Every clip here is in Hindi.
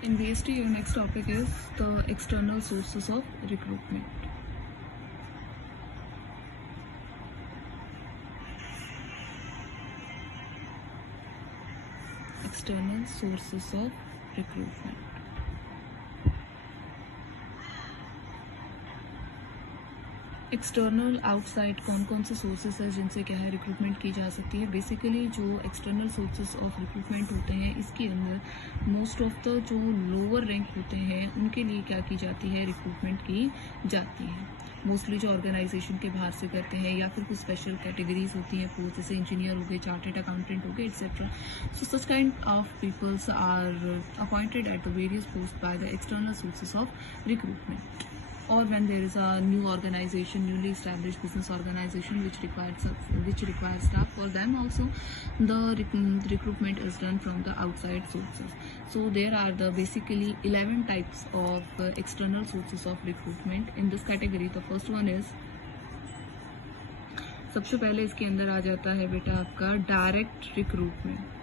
In BST, your next topic is the external sources of recruitment. External sources of recruitment. External outside कौन कौन से सोर्सेस है जिनसे क्या है रिक्रूटमेंट की जा सकती है। बेसिकली जो एक्सटर्नल सोर्सेस ऑफ रिक्रूटमेंट होते हैं इसके अंदर मोस्ट ऑफ द जो लोअर रैंक होते हैं उनके लिए क्या की जाती है, रिक्रूटमेंट की जाती है। मोस्टली जो ऑर्गेनाइजेशन के बाहर से करते हैं या फिर कुछ स्पेशल कैटेगरीज होती हैं पोस्ट, जैसे इंजीनियर हो गए, चार्टेड अकाउंटेंट हो गए, etcetera. So such kind of peoples are appointed at the various post by the external sources of recruitment. Or when there is a new organization, newly established business organization which requires staff, for them also the recruitment is done from the outside sources. So there are the basically 11 types of external sources of recruitment in this category. The first one is, सबसे पहले इसके अंदर आ जाता है बेटा आपका डायरेक्ट रिक्रूटमेंट।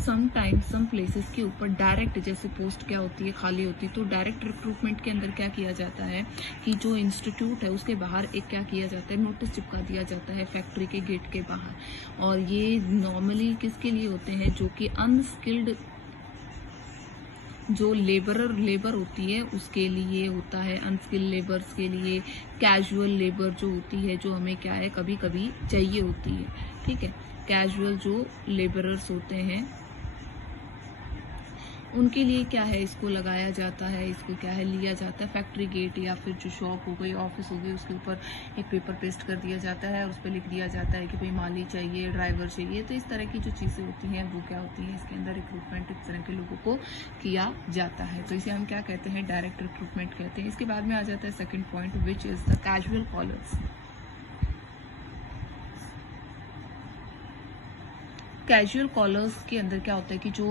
सम प्लेसेस के ऊपर डायरेक्ट, जैसे पोस्ट क्या होती है खाली होती है, तो डायरेक्ट रिक्रूटमेंट के अंदर क्या किया जाता है कि जो इंस्टीट्यूट है उसके बाहर एक क्या किया जाता है, नोटिस चिपका दिया जाता है फैक्ट्री के गेट के बाहर। और ये नॉर्मली किसके लिए होते हैं, जो कि अनस्किल्ड जो लेबर होती है उसके लिए होता है, अनस्किल्ड लेबर्स के लिए, कैजुअल लेबर जो होती है जो हमें क्या है कभी कभी चाहिए होती है, ठीक है। कैजुअल जो लेबरर्स होते हैं उनके लिए क्या है इसको लगाया जाता है, इसको क्या है लिया जाता है फैक्ट्री गेट या फिर जो शॉप हो गई, ऑफिस हो गई, उसके ऊपर एक पेपर पेस्ट कर दिया जाता है और उस पर लिख दिया जाता है कि भाई माली चाहिए, ड्राइवर चाहिए। तो इस तरह की जो चीजें होती हैं वो क्या होती है, इसके अंदर रिक्रूटमेंट इस तरह के लोगों को किया जाता है। तो इसे हम क्या कहते हैं, डायरेक्ट रिक्रूटमेंट कहते हैं। इसके बाद में आ जाता है second point which is the casual callers. Casual callers के अंदर क्या होता है कि जो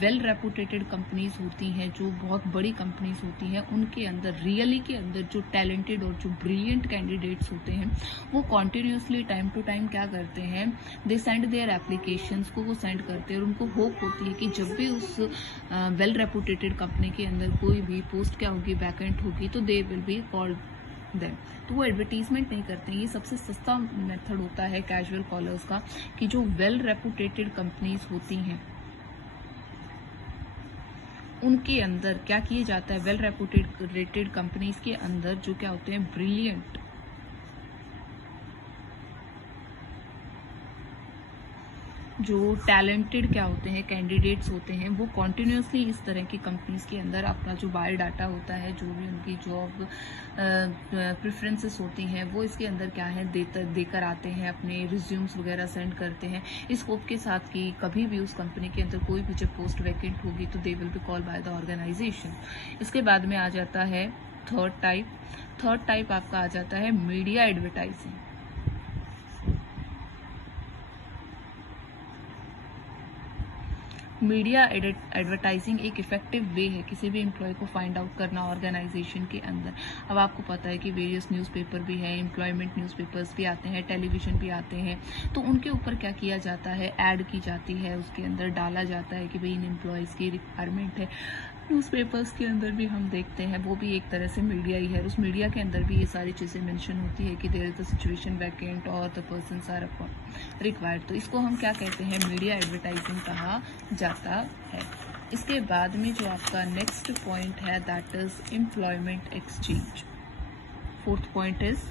वेल रेपुटेटेड कंपनीज होती हैं, जो बहुत बड़ी कंपनीज होती हैं, उनके अंदर रियली के अंदर जो टैलेंटेड और जो ब्रिलियंट कैंडिडेट्स होते हैं वो कॉन्टिन्यूसली टाइम टू टाइम क्या करते हैं, दे सेंड देयर एप्लीकेशंस को वो सेंड करते हैं और उनको होप होती है कि जब भी उस वेल रेपुटेटेड कंपनी के अंदर कोई भी पोस्ट क्या होगी, वैकेंट होगी, तो they will be called them. तो वो एडवर्टीजमेंट नहीं करते हैं। ये सबसे सस्ता मेथड होता है कैजुअल कॉलर्स का, कि जो वेल रेपुटेटेड कंपनीज होती हैं उनके अंदर क्या किया जाता है, वेल रेपुटेटेड कंपनीज के अंदर जो क्या होते हैं, ब्रिलियंट जो टैलेंटेड क्या होते हैं कैंडिडेट्स होते हैं, वो कॉन्टिन्यूसली इस तरह की कंपनीज के अंदर अपना जो बायोडाटा होता है, जो भी उनकी जॉब प्रेफरेंसेस होती हैं, वो इसके अंदर क्या है देकर आते हैं, अपने रिज्यूम्स वगैरह सेंड करते हैं इस होप के साथ कि कभी भी उस कंपनी के अंदर कोई भी जब पोस्ट वैकेंट होगी तो they will be called by the organisation. इसके बाद में आ जाता है थर्ड टाइप आपका आ जाता है मीडिया एडवर्टाइजिंग। मीडिया एडवर्टाइजिंग एक इफेक्टिव वे है किसी भी एम्प्लॉय को फाइंड आउट करना ऑर्गेनाइजेशन के अंदर। अब आपको पता है कि वेरियस न्यूज़पेपर भी हैं, एम्प्लॉयमेंट न्यूज़पेपर्स भी आते हैं, टेलीविजन भी आते हैं, तो उनके ऊपर क्या किया जाता है, ऐड की जाती है, उसके अंदर डाला जाता है कि भाई इन एम्प्लॉयज की रिक्वायरमेंट है। न्यूज़पेपर्स के अंदर भी हम देखते हैं, वो भी एक तरह से मीडिया ही है। उस मीडिया के अंदर भी ये सारी चीजें मेंशन होती है कि there is the situation vacant और द पर्सन्स आर रिक्वायर्ड। तो इसको हम क्या कहते हैं, मीडिया एडवर्टाइजिंग कहा जाता है। इसके बाद में जो आपका नेक्स्ट पॉइंट है that is employment exchange. Fourth point is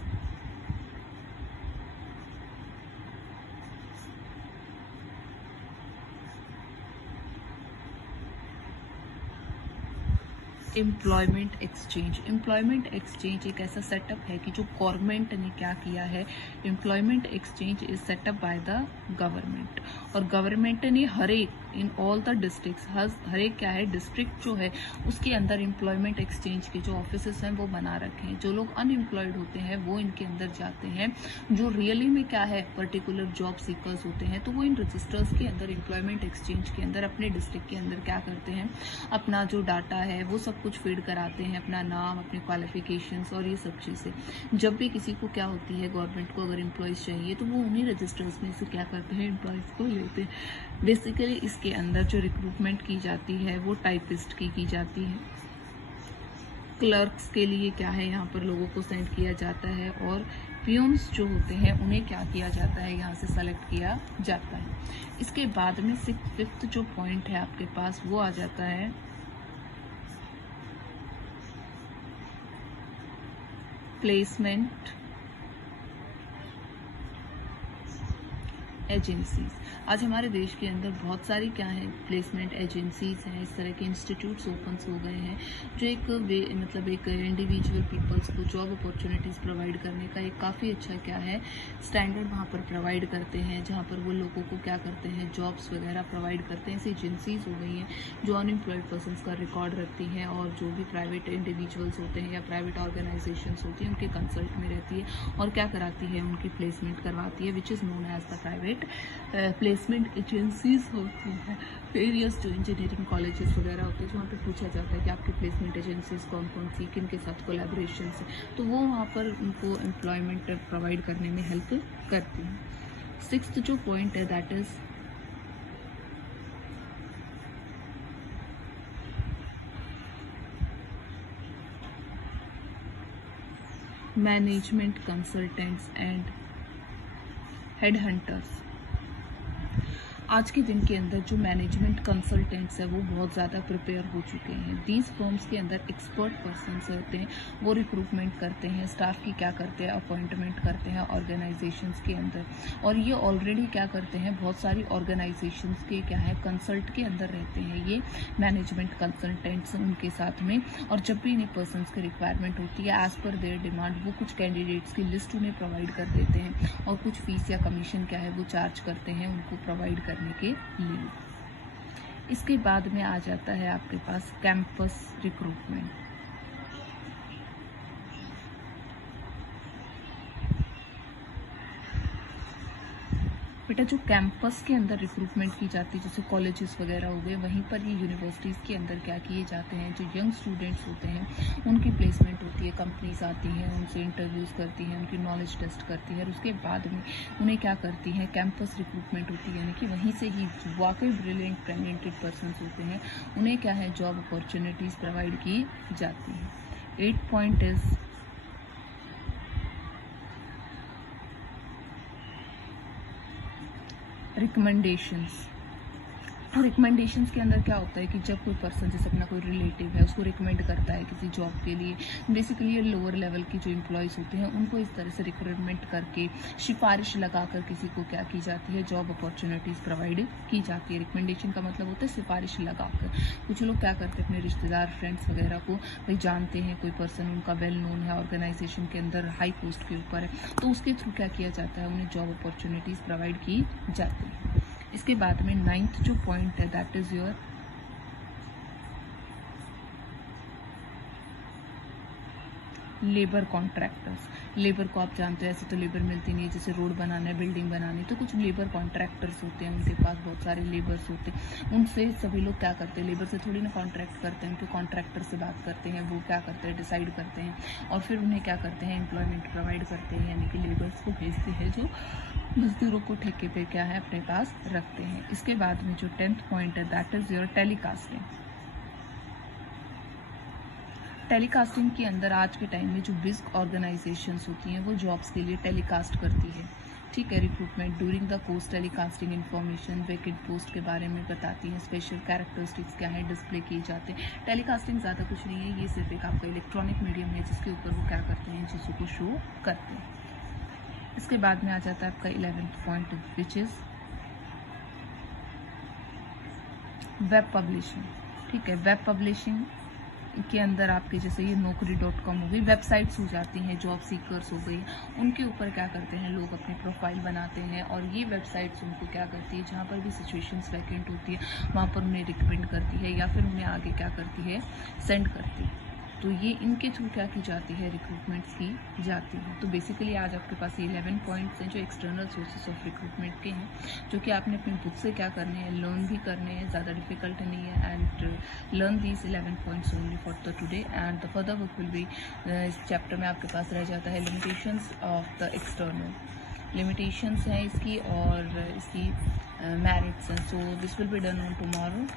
employment exchange. Employment exchange एक ऐसा सेटअप है कि जो गवर्नमेंट ने क्या किया है, employment exchange is setup by the government. और गवर्नमेंट ने हर एक इन ऑल द डिस्ट्रिक्ट्स, हर एक क्या है डिस्ट्रिक्ट जो है उसके अंदर एम्प्लॉयमेंट एक्सचेंज के जो ऑफिसेस हैं वो बना रखे हैं। जो लोग अनएम्प्लॉयड होते हैं वो इनके अंदर जाते हैं, जो रियली में क्या है पर्टिकुलर जॉब सीकर्स होते हैं तो वो इन रजिस्टर्स के अंदर एम्प्लॉयमेंट एक्सचेंज के अंदर अपने डिस्ट्रिक्ट के अंदर क्या करते हैं, अपना जो डाटा है वो सब सब कुछ फीड कराते हैं, अपना नाम, अपने क्वालिफिकेशंस और ये सब चीज़ें। जब भी किसी को क्या होती है, गवर्नमेंट को अगर एम्प्लॉयज़ चाहिए तो वो उन्हीं रजिस्टर्स में से क्या करते हैं, एम्प्लॉयज़ को लेते हैं। बेसिकली इसके अंदर जो रिक्रूटमेंट की जाती है वो टाइपिस्ट की जाती है। क्लर्क्स के लिए क्या है, यहाँ पर लोगों को सेंड किया जाता है, और पियून्स जो होते हैं उन्हें क्या किया जाता है, यहाँ से सेलेक्ट किया जाता है। इसके बाद में फिफ्थ जो पॉइंट है आपके पास वो आ जाता है प्लेसमेंट एजेंसीज। आज हमारे देश के अंदर बहुत सारी क्या है, प्लेसमेंट एजेंसीज हैं, इस तरह के इंस्टीट्यूट्स ओपन हो गए हैं जो एक इंडिविजुअल पीपल्स को जॉब अपॉर्चुनिटीज प्रोवाइड करने का एक काफ़ी अच्छा क्या है स्टैंडर्ड वहाँ पर प्रोवाइड करते हैं, जहाँ पर वो लोगों को क्या करते हैं, जॉब्स वगैरह प्रोवाइड करते हैं। ऐसी एजेंसीज हो गई हैं जो अनएम्प्लॉयड पर्सन का रिकॉर्ड रखती हैं, और जो भी प्राइवेट इंडिविजुअल्स होते हैं या प्राइवेट ऑर्गेनाइजेशंस होती हैं उनके कंसल्ट में रहती है और क्या कराती है, उनकी प्लेसमेंट करवाती है, which is known as the private placement agencies होती है। वेरियस जो इंजीनियरिंग कॉलेजेस वगैरह होते हैं जहाँ पे पूछा जाता है कि आपकी प्लेसमेंट एजेंसीज कौन कौन सी, किन के साथ कोलैबोरेशन है, तो वो वहाँ पर उनको एम्प्लॉयमेंट प्रोवाइड करने में हेल्प करती है। सिक्स्थ जो पॉइंट है that is management consultants and headhunters. आज के दिन के अंदर जो मैनेजमेंट कंसल्टेंट्स है वो बहुत ज़्यादा प्रिपेयर हो चुके हैं। दीज फर्म्स के अंदर एक्सपर्ट पर्सन्स होते हैं, वो रिक्रूटमेंट करते हैं, स्टाफ की क्या करते हैं, अपॉइंटमेंट करते हैं ऑर्गेनाइजेशंस के अंदर, और ये ऑलरेडी क्या करते हैं, बहुत सारी ऑर्गेनाइजेशंस के क्या है कंसल्ट के अंदर रहते हैं ये मैनेजमेंट कंसल्टेंट्स उनके साथ में। और जब भी इन्हें पर्सनस की रिक्वायरमेंट होती है एज पर देयर डिमांड वो कुछ कैंडिडेट्स की लिस्ट उन्हें प्रोवाइड कर देते हैं, और कुछ फीस या कमीशन क्या है वो चार्ज करते हैं उनको प्रोवाइड करने के लिए। इसके बाद में आ जाता है आपके पास कैंपस रिक्रूटमेंट। बेटा जो कैंपस के अंदर रिक्रूटमेंट की जाती है, जैसे कॉलेजेस वगैरह हो गए, वहीं पर ये यूनिवर्सिटीज़ के अंदर क्या किए जाते हैं, जो यंग स्टूडेंट्स होते हैं उनकी प्लेसमेंट होती है, कंपनीज आती हैं, उनसे इंटरव्यूज़ करती हैं, उनकी नॉलेज टेस्ट करती है, और उसके बाद में उन्हें क्या करती हैं, कैंपस रिक्रूटमेंट होती है, यानी कि वहीं से ही वाकई ब्रिलियंट टैलेंटेड पर्सन होते हैं उन्हें क्या है जॉब अपॉर्चुनिटीज़ प्रोवाइड की जाती हैं। 8 पॉइंट इज रिकमेंडेशंस के अंदर क्या होता है कि जब कोई पर्सन जैसे अपना कोई रिलेटिव है उसको रिकमेंड करता है किसी जॉब के लिए, बेसिकली ये लोअर लेवल की जो एम्प्लॉयज़ होते हैं उनको इस तरह से रिक्रूटमेंट करके सिफारिश लगाकर किसी को क्या की जाती है, जॉब अपॉर्चुनिटीज़ प्रोवाइड की जाती है। रिकमेंडेशन का मतलब होता है सिफारिश लगाकर। कुछ लोग क्या करते हैं, अपने रिश्तेदार फ्रेंड्स वगैरह को भाई जानते हैं, कोई पर्सन उनका वेल नोन है, ऑर्गेनाइजेशन के अंदर हाई पोस्ट के ऊपर है, तो उसके थ्रू क्या किया जाता है, उन्हें जॉब अपॉर्चुनिटीज़ प्रोवाइड की जाती है। इसके बाद में 9th जो पॉइंट है that is your labour contractors. Labour को आप जानते हैं, ऐसे तो लेबर मिलती नहीं है, जैसे रोड बनाना है, बिल्डिंग बनानी, तो कुछ लेबर कॉन्ट्रैक्टर्स होते हैं, उनके पास बहुत सारे लेबर्स होते हैं, उनसे सभी लोग क्या करते हैं, लेबर से थोड़ी ना कॉन्ट्रैक्ट करते हैं, उनके कॉन्ट्रैक्टर से बात करते हैं, वो क्या करते हैं, डिसाइड करते हैं, और फिर उन्हें क्या करते हैं, एम्प्लॉयमेंट प्रोवाइड करते हैं, यानी कि लेबर्स को भेजते हैं जो मजदूरों को ठेके पे क्या है अपने पास रखते हैं। इसके बाद में जो 10th पॉइंट है that is your telecasting. Telecasting के अंदर आज के टाइम में जो बिग ऑर्गेनाइजेशंस होती हैं वो जॉब्स के लिए टेलीकास्ट करती है, ठीक है। Recruitment during the course telecasting information vacant post के बारे में बताती है, स्पेशल कैरेक्टरिस्टिक्स क्या है डिस्प्ले किए जाते हैं। टेलीकास्टिंग ज़्यादा कुछ नहीं है, ये सिर्फ एक आपका इलेक्ट्रॉनिक मीडियम है जिसके ऊपर वो क्या करते हैं, चीज़ों को शो करते हैं। इसके बाद में आ जाता है आपका 11th point which is web publishing, ठीक है। वेब पब्लिशिंग के अंदर आपके जैसे ये naukri.com हो गई, वेबसाइट्स हो जाती हैं, जॉब सीकर्स हो गई, उनके ऊपर क्या करते हैं लोग अपनी प्रोफाइल बनाते हैं, और ये वेबसाइट्स उनको क्या करती है, जहाँ पर भी सिचुएशंस वैकेंट होती है वहाँ पर उन्हें रिकमेंड करती है या फिर उन्हें आगे क्या करती है, सेंड करती है। तो ये इनके थ्रू क्या की जाती है, रिक्रूटमेंट की जाती है। तो बेसिकली आज आपके पास ये 11 पॉइंट्स हैं जो एक्सटर्नल सोर्सेज ऑफ रिक्रूटमेंट के हैं, जो कि आपने अपनी बुक से क्या करने हैं, लर्न भी करने हैं, ज़्यादा डिफिकल्ट नहीं है। And learn these 11 points only for the today and the further work will be, इस चैप्टर में आपके पास रह जाता है limitations of the external, limitations हैं इसकी और इसकी मेरिट्स हैं। So this will be done on tomorrow.